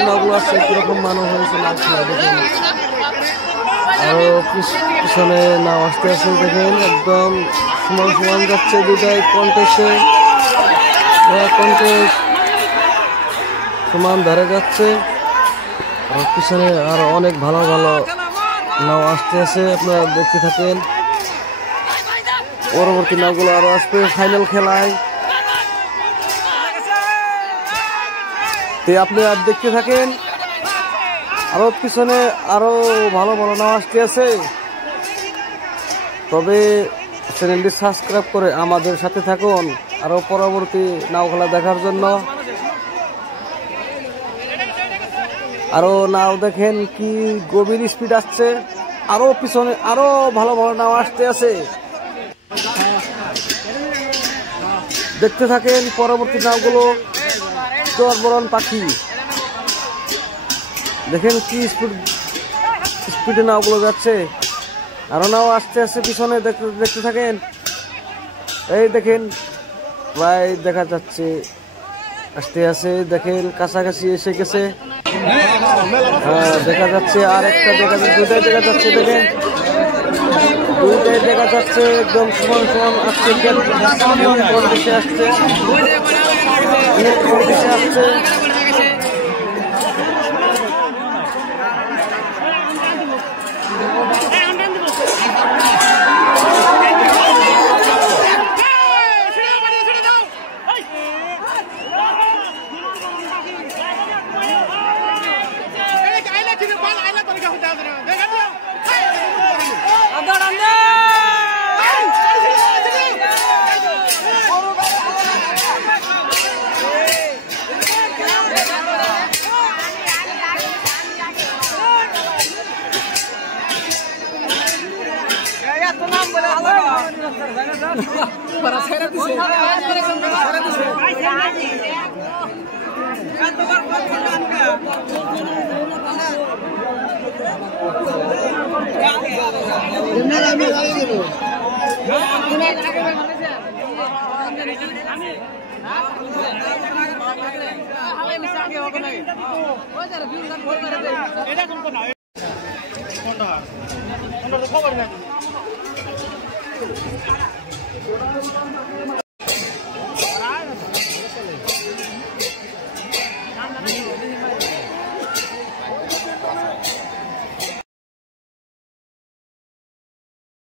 যে নাওগুলো আসছে কিরকম মানুষ হয়েছে নাও খেলা দেখেন। আরো পিছনে নাও আসতে আসতে দেখেন একদম সমান সমান যাচ্ছে দুটাই কন্টেস্টে সমান ধারে যাচ্ছে। আর পিছনে আরো অনেক ভালো ভালো নাও আসতে আছে, আপনারা দেখতে থাকেন। পরবর্তী নাওগুলো আরো আসবে ফাইনাল খেলায়, আপনি আর দেখতে থাকেন। আরো পিছনে আরো ভালো ভালো নাও আসতে আছে, তবে চ্যানেলটি সাবস্ক্রাইব করে আমাদের সাথে থাকুন আরো পরবর্তী নাও খেলা দেখার জন্য। আরো নাও দেখেন কি গভীর স্পিড আসছে, আরো পিছনে আরো ভালো ভালো নাও আসতে আছে, দেখতে থাকেন পরবর্তী নাওগুলো। চরবরণ পাখি দেখেন কি স্পিডে নাওগুলো যাচ্ছে, আরো নাও আসতে আসছে পিছনে, দেখতে থাকেন। এই দেখেন প্রায় দেখা যাচ্ছে আসতে আছে, দেখেন কাছাকাছি এসে গেছে। হ্যাঁ দেখা যাচ্ছে, আর একটা দেখা যাচ্ছে, দুটাই দেখা যাচ্ছে, দেখেন দুইটাই দেখা যাচ্ছে একদম সমান সমান আসছে, আসছে আসছে।